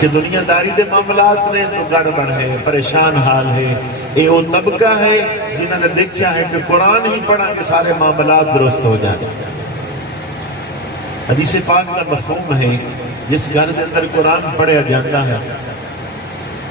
کہ دنیا داری دے معاملات نے تو گڑبڑ ہے، پریشان حال ہے۔ یہ وہ طبقہ ہے جنہوں نے دیکھا ہے کہ قرآن ہی پڑھا کہ سارے معاملات درست ہو جانے۔ حدیث پاک کا مفہوم ہے جس گھر کے اندر قرآن پڑھیا جاتا ہے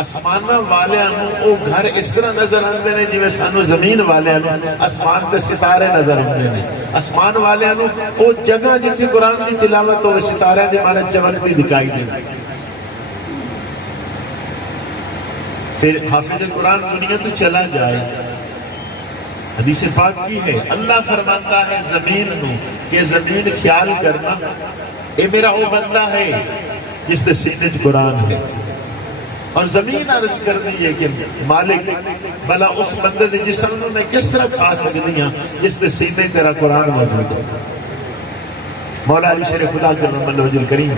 آسمانہ والوں وہ گھر اس طرح نظر آتے ہیں جی سانو زمین والوں آسمان کے ستارے نظر آتے ہیں۔ آسمان والوں وہ جگہ جتنے قرآن کی تلاوت ہو ستارے کے مارے چمکتی دکھائی دے۔ پھر حافظ قرآن دنیا تو چلا جائے، حدیث پاک کی ہے اللہ فرماتا ہے زمین نو کہ زمین خیال کرنا اے میرا وہ بندہ ہے جس نے سینے چ قرآن ہے، اور زمین عرض کر دی ہے کہ مالک بلا اس بندے دے جسم نو میں کس طرح کھا سکتی ہوں جس نے سینے تیرا قرآن موجود ہے۔ مولا علی شیر خدا کرم اللہ وجل کریم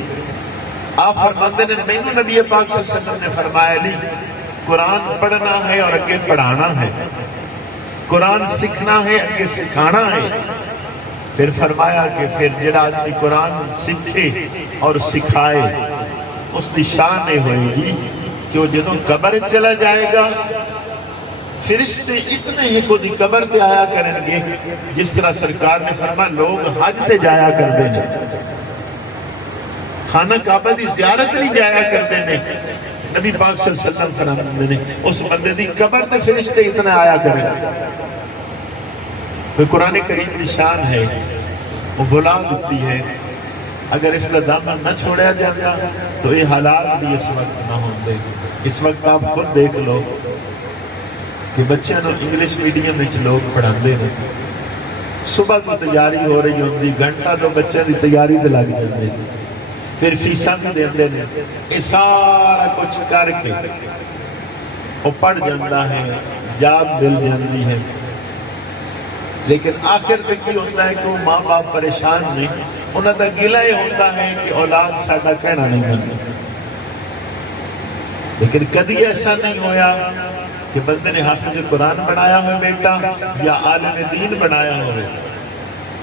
آپ فرماتے نے مینوں نبی پاک صلی اللہ علیہ وسلم نے فرمایا علی قرآن پڑھنا ہے اور اگے پڑھانا ہے، قرآن سیکھنا ہے اگے سکھانا ہے۔ پھر فرمایا کہ پھر جڑا آدمی قرآن سیکھے اور سکھائے اس کی شان یہ ہوئے گی کہ وہ جدوں قبر چلا جائے گا فرشتے اتنے ہی کو دی قبر تے آیا کریں گے جس طرح سرکار نے فرمایا لوگ حج تے جایا کرتے ہیں، خانہ کعبہ دی زیارت نہیں جایا کرتے ہیں۔ نبی پاک صلی اللہ علیہ وسلم فرماتے ہیں اس بندے دی قبر تے فرشتے اتنے آیا کریں گے۔ قرآن کریم کی شان ہے وہ بلا دیتی ہے، اگر اس کا دامن نہ چھوڑیا جاتا تو یہ حالات بھی اس وقت نہ ہوتے۔ اس وقت آپ خود دیکھ لو کہ بچے نو انگلش میڈیم میں لوگ پڑھاندے ہیں، صبح تو تیاری ہو رہی ہوتی گھنٹہ تو بچے دی تیاری تے لگ جاندے، پھر فیساں بھی دیندے نے، یہ سارا کچھ کر کے وہ پڑھ جاتا ہے، یاد مل جاتی ہے، لیکن آخر تک یہ ہوتا ہے کہ وہ ماں باپ پریشان نہیں، انہوں کا گلہ یہ ہوتا ہے کہ اولاد ساڈا کہنا نہیں بنتا۔ لیکن کدی ایسا نہیں ہویا کہ بندے نے حافظ قرآن بنایا ہوئے بیٹا یا عالم دین بنایا ہوئے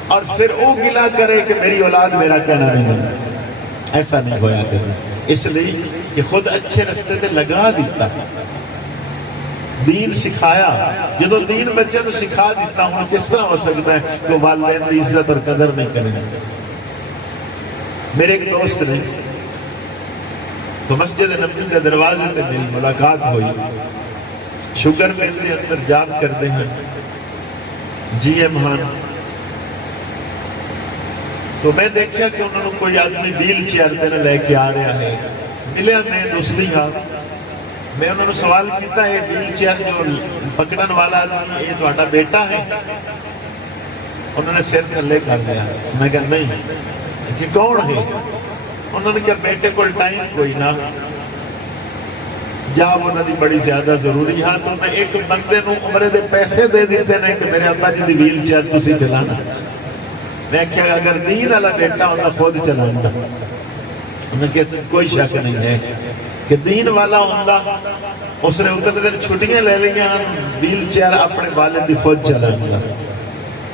اور پھر وہ گلہ کرے کہ میری اولاد میرا کہنا نہیں بنتا، ایسا نہیں ہویا کبھی۔ اس لیے کہ خود اچھے رستے تے لگا دیتا ہے، دین سکھایا، جدو دین بچے کو سکھا دیتا ہوں کس طرح ہو سکتا ہے کہ والدین کی عزت اور قدر نہیں کریں گے۔ میرے ایک دوست نے تو مسجد نبوی کے دروازے تے میری ملاقات ہوئی، شوگر مل کے اندر جاب کرتے ہیں جی ایم ہاں، تو میں دیکھا کہ انہوں نے کوئی آدمی ویل چیئر تے لے کے آ رہا ہے، ملیا میں دوسری ہاں، میں انہوں نے سوال کیتا ہے ویل چیئر جو پکڑن والا آدمی یہ تہاڈا بیٹا ہے؟ انہوں نے سر تھلے کر دیا، میں کہا نہیں، کہ کون ہے؟ انہوں نے کہا بیٹے کو ٹائم کوئی نہ، جاب انہوں نے بڑی زیادہ ضروری ہے، تو انہیں ایک بندے نو عمرے دے پیسے دے دیتے ہیں کہ میرے ابا جی دی ویل چیئر تسی چلانا۔ میں کہا اگر دین والا بیٹا ہوتا خود چلانا، انہوں نے کہا کوئی شک نہیں ہے کہ دین والا ہوتا اس نے اتنے دن چھٹیاں لے لیا، ویل چیئر اپنے والد دی خود چلانا،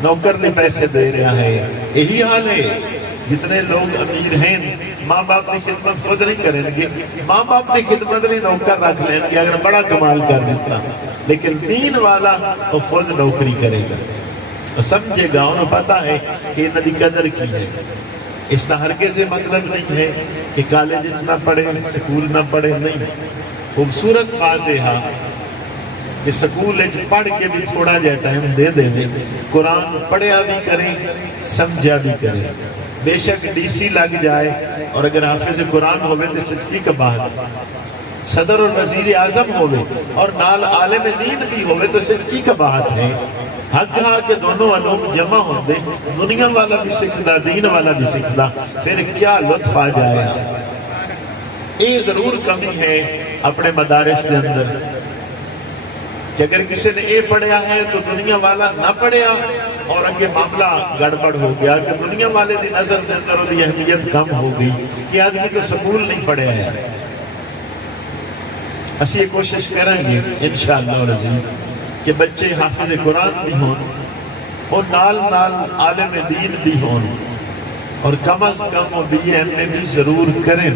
نوکر نے پیسے دے رہا ہے۔ یہی حال ہے جتنے لوگ امیر ہیں ماں باپ کی خدمت خود نہیں کریں گے، ماں باپ کی خدمت نہیں نوکر رکھ لیں گے اگر بڑا کمال کر دیتا، لیکن دین والا وہ خود نوکری کرے گا، سمجھے گا، انہوں پتا ہے کہ انہوں کی قدر کی ہے۔ اس کا ہرگز سے مطلب نہیں ہے کہ کالج نہ پڑھے سکول نہ پڑھے، نہیں، خوبصورت فاتحہ کہ سکول پڑھ کے بھی تھوڑا جا ٹائم دے دیں، قرآن پڑھیا بھی کریں سمجھا بھی کریں، بے شک ڈی سی لگ جائے اور اگر حافظ قرآن ہوئے تو سچی کا بات، صدر اور وزیر اعظم ہوئے اور نال عالم دین بھی ہوئے تو سچی کا بات ہے۔ حق ہاں کہ دونوں علوم جمع ہوندے، دنیا والا بھی سکھدا دین والا بھی سکھدا، پھر کیا لطف آ جائے۔ یہ ضرور کمی ہے اپنے مدارس کے اندر کہ اگر کسی نے یہ پڑھیا ہے تو دنیا والا نہ پڑھیا اور اگے معاملہ گڑبڑ ہو گیا کہ دنیا والے دی نظر کے اندر وہ اہمیت کم ہو گئی کہ آدمی تو سکول نہیں پڑھیا ہے۔ اسی یہ کوشش کریں گے انشاءاللہ العزیز کہ بچے حافظ قرآن بھی ہوں اور نال نال عالم دین بھی ہوں، اور کم از کم وہ بی اے ایم میں بھی ضرور کریں،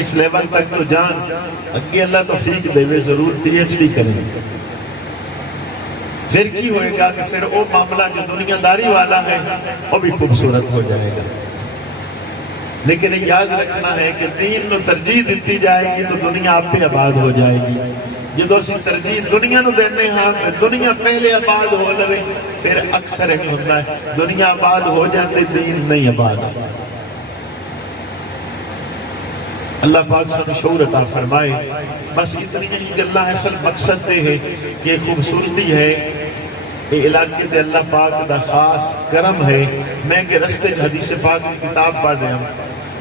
اس لیول تک تو جان، اگے اللہ توفیق دے ضرور پی ایچ ڈی کریں۔ پھر کی ہوئے گا کہ پھر وہ معاملہ جو دنیا داری والا ہے وہ بھی خوبصورت ہو جائے گا۔ لیکن یاد رکھنا ہے کہ دین نو ترجیح دیتی جائے گی تو دنیا آپ پہ آباد ہو جائے گی۔ جدو اسی ترجیح دنیا نو دینے ہاں دنیا پہلے آباد ہو لوے، پھر اکثر ایک ہوتا ہے دنیا آباد ہو جاتے دین نہیں آباد۔ اللہ پاک سب شعور عطا فرمائے۔ بس اتنی ہی کہ اللہ اصل مقصد دے ہے کہ خوبصورتی ہے یہ علاقے دے اللہ پاک دا خاص کرم ہے۔ میں کہ رستے حدیث پاک کی کتاب پڑھ رہا ہوں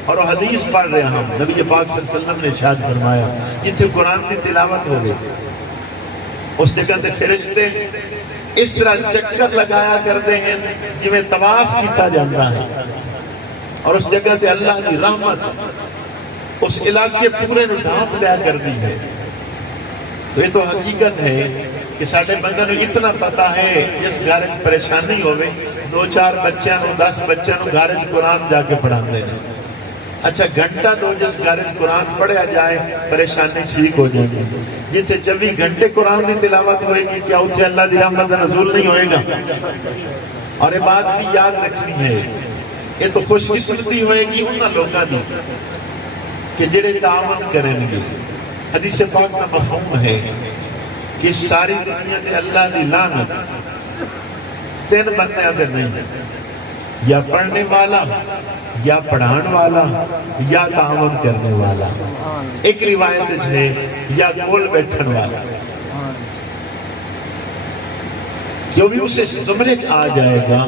اور وہ حدیث پڑھ رہا ہوں، نبی پاک صلی اللہ علیہ وسلم نے ارشاد فرمایا جتھے قرآن کی تلاوت ہو گئی اس جگہ تے فرشتے اس طرح چکر لگایا کرتے ہیں جویں طواف کیتا جاتا ہے، اور اس جگہ تے اللہ کی رحمت اس علاقے پورے نو ڈھانپ لیا کرتی ہے۔ تو یہ تو حقیقت ہے کہ ساڈے بندے نو اتنا پتا ہے جس گھر وچ پریشانی ہوئے 2-4 بچیاں نو 10 بچیاں نو گھر وچ قرآن جا کے پڑھاندے ہیں۔ اچھا گھنٹہ تو جس گھر وچ قرآن پڑھیا جائے پریشانی ٹھیک ہو جائے گی۔ جتھے 24 گھنٹے قرآن کی تلاوت ہوئے گی کیا اتنے اللہ دی رحمت نزول نہیں ہوئے گا؟ اور یہ بات بھی یاد رکھنی ہے، یہ تو خوش قسمتی ہوئے گی انہاں لوگاں دی کہ جڑے تعاون کریں گے۔ حدیث پاک کا مفہوم ہے کہ ساری دنیا تے اللہ دی لعنت 3 بندیاں تے نہیں، یا پڑھنے والا، یا پڑھان والا، یا تعاون کرنے والا۔ ایک روایت ہے یا کول بیٹھن والا، جو بھی اسے زمرے آ جائے گا۔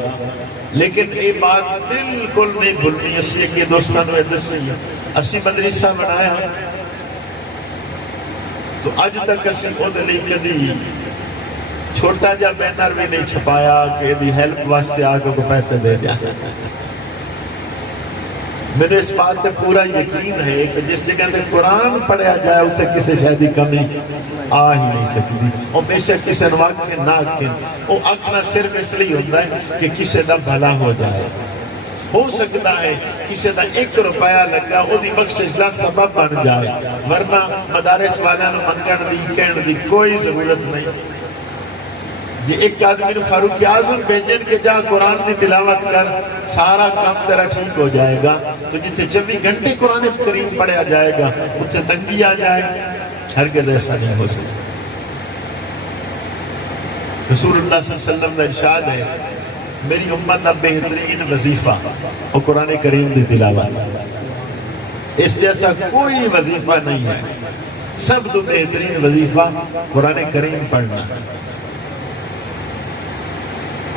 لیکن یہ بات بالکل نہیں بھولنی، اس لیے کہ دوستانو دسی اسی مدرسہ بنایا تو اج تک اسی خود لئی کدی چھوٹا جا بینر بھی نہیں چھپایا کہ دی ہیلپ واسطے آ کے پیسے دے دیا۔ میرے اس بات سے پورا یقین ہے کہ جس جگہ تے قرآن پڑھیا جائے اسے کسی شے دی کمی آ ہی نہیں سکتی۔ اور بے شک کسی نو آکھیں نہ آکھیں، وہ آکھنا صرف اس لیے ہوتا ہے کہ کسی دا بھلا ہو جائے۔ ہو سکتا ہے کسی دا 1 روپیہ لگا وہ دی بخشش دا سبب بن جائے، ورنہ مدارس والیاں نو منگن دی کہن دی کوئی ضرورت نہیں۔ یہ ایک آدمی نے فاروق اعظم بھیجن کے جا قرآن کی تلاوت کر سارا کام تیرا ٹھیک ہو جائے گا۔ تو جتنے 24 گھنٹے قرآن کریم پڑھیا جائے گا اتنے تنگی آ جائے، ہرگز ایسا نہیں ہو سکتا۔ رسول اللہ صلی اللہ علیہ وسلم کا ارشاد ہے میری امت اب بہترین وظیفہ اور قرآن کریم کی تلاوت، اس جیسا کوئی وظیفہ نہیں ہے۔ سب تو بہترین وظیفہ قرآن کریم پڑھنا۔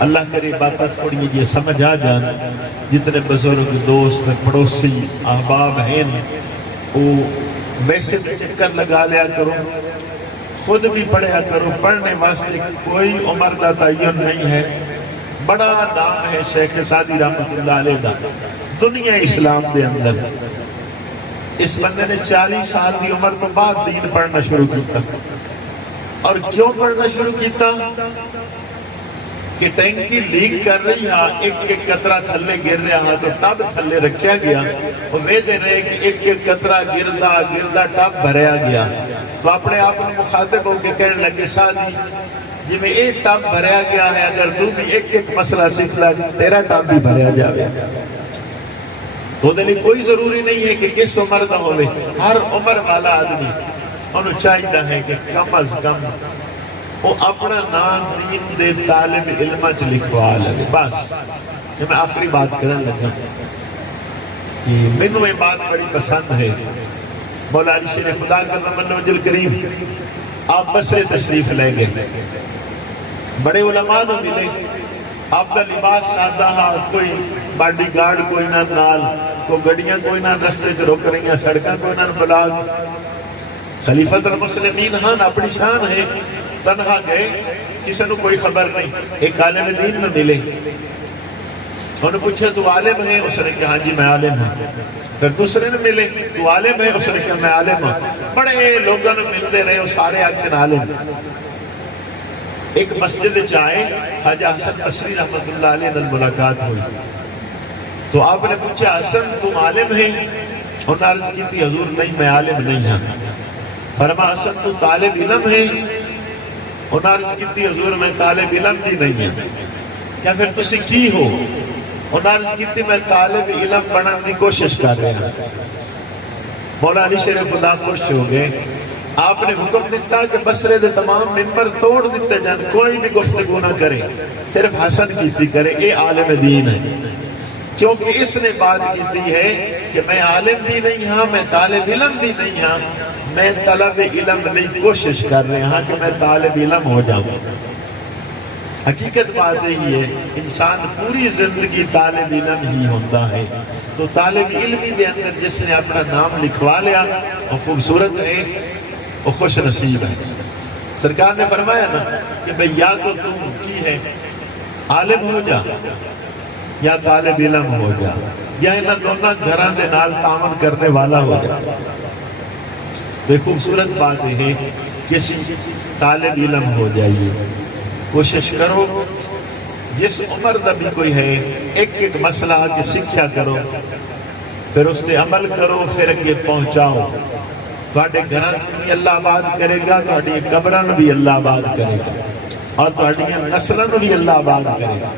اللہ کرے باتیں تھوڑی یہ سمجھ آ جان، جتنے بزرگ دوست پڑوسی احباب ہیں وہ ویسے بھی چکر لگا لیا کرو، خود بھی پڑھیا کرو۔ پڑھنے واسطے کوئی عمر دا تعین نہیں ہے۔ بڑا نام ہے شیخ سعدی رحمت اللہ علیہ دا دنیا اسلام دے اندر۔ اس بندے نے 40 سال کی عمر تو بعد دین پڑھنا شروع کیتا۔ اور کیوں پڑھنا شروع کیتا؟ کہ ٹینکی لیک کر رہی ہاں، ایک قطرہ تھلے گر رہا ہاں تو ٹب تھلے رکھیا گیا، اور ویدے رہے کہ ایک قطرہ گردہ ٹب بھریا گیا۔ تو اپنے آپ میں مخاطب ہو کے کہنے لگے سادی جی میں ایک ٹب بھریا گیا ہے، اگر تو بھی ایک مسئلہ سکھ لگ تیرا ٹب بھی بھریا جاوے۔ تو دلی کوئی ضروری نہیں ہے کہ کس عمر دا ہوئے، ہر عمر والا آدمی انہوں چاہیے ہے کہ کم از کم وہ اپنا نام دین دے طالب علمہ چ لکھوا لگے۔ بس میں آخری بات کرنے لگا کہ مینوں یہ بات بڑی پسند ہے۔ مولا علی شیر خدا کرم وجہ الکریم آپ بصرے تشریف لے گئے، بڑے علماء نو ملے، آپ کا لباس سادہ ہاں، کوئی باڈی گارڈ کوئی نہ نال، کوئی گڑیاں کوئی نہ رستے سے روک رہی ہیں، سڑکاں کوئی نہ بلاگ، خلیفۃ المسلمین ہاں اپنی شان ہے۔ تنہا گئے، کسی نے کوئی خبر نہیں، ایک عالم دین میں ملے، انہوں نے پوچھا تو عالم ہے؟ اس نے کہا ہاں جی میں عالم ہوں۔ پھر دوسرے نے ملے، تو عالم ہے؟ اس نے کہا میں عالم ہوں۔ بڑے لوگوں نے ملتے رہے، وہ سارے آخر عالم۔ ایک مسجد آئے، خواجہ حسن بصری رحمت اللہ علیہ نے ملاقات ہوئی، تو آپ نے پوچھا حسن تم عالم ہے؟ انہوں نے عرض کی تھی حضور نہیں میں عالم نہیں ہوں۔ فرمایا حسن تو طالب علم ہے؟ انہوں نے عرض کی تھی حضور میں طالب علم بھی نہیں ہوں۔ کیا پھر تسی کی ہو؟ انہوں نے عرض کی تھی میں طالب علم بننے کی کوشش کر رہے ہیں۔ مولا علی شیر خدا خوش ہو گئے۔ آپ نے حکم دیتا کہ بصرے دے تمام ممبر توڑ دیتے جان، کوئی بھی گفتگو نہ کرے، صرف حسن کیتی کرے، اے عالم دین ہے۔ کیونکہ اس نے بات کیتی ہے کہ میں عالم بھی نہیں ہاں، میں طالب علم بھی نہیں ہاں، میں طلب علم نہیں کوشش کر رہے ہاں کہ میں طالب علم ہو جاؤں۔ حقیقت بات یہی ہے انسان پوری زندگی طالب علم ہی ہوتا ہے، تو طالب علمی دے اندر جس نے اپنا نام لکھوا لیا وہ خوبصورت ہے، وہ خوش نصیب ہے۔ سرکار نے فرمایا نا کہ بھئی یا تو تم کی ہے عالم ہو جا یا طالب علم ہو جا، یا انہاں دونوں گھراں دے نال تعاون کرنے والا ہو جا۔ بے خوبصورت بات ہے کسی طالب علم ہو جائیے، کوشش کرو جس عمر دا بھی کوئی ہے ایک ایک مسئلہ کے سکھیا کرو، پھر اس نے عمل کرو، پھر اگے پہنچاؤ۔ تواڈے گھراں بھی اللہ آباد کرے گا، تواڈی قبراں بھی اللہ آباد کرے گا، اور تواڈیاں نسلاں بھی اللہ آباد کرے گا۔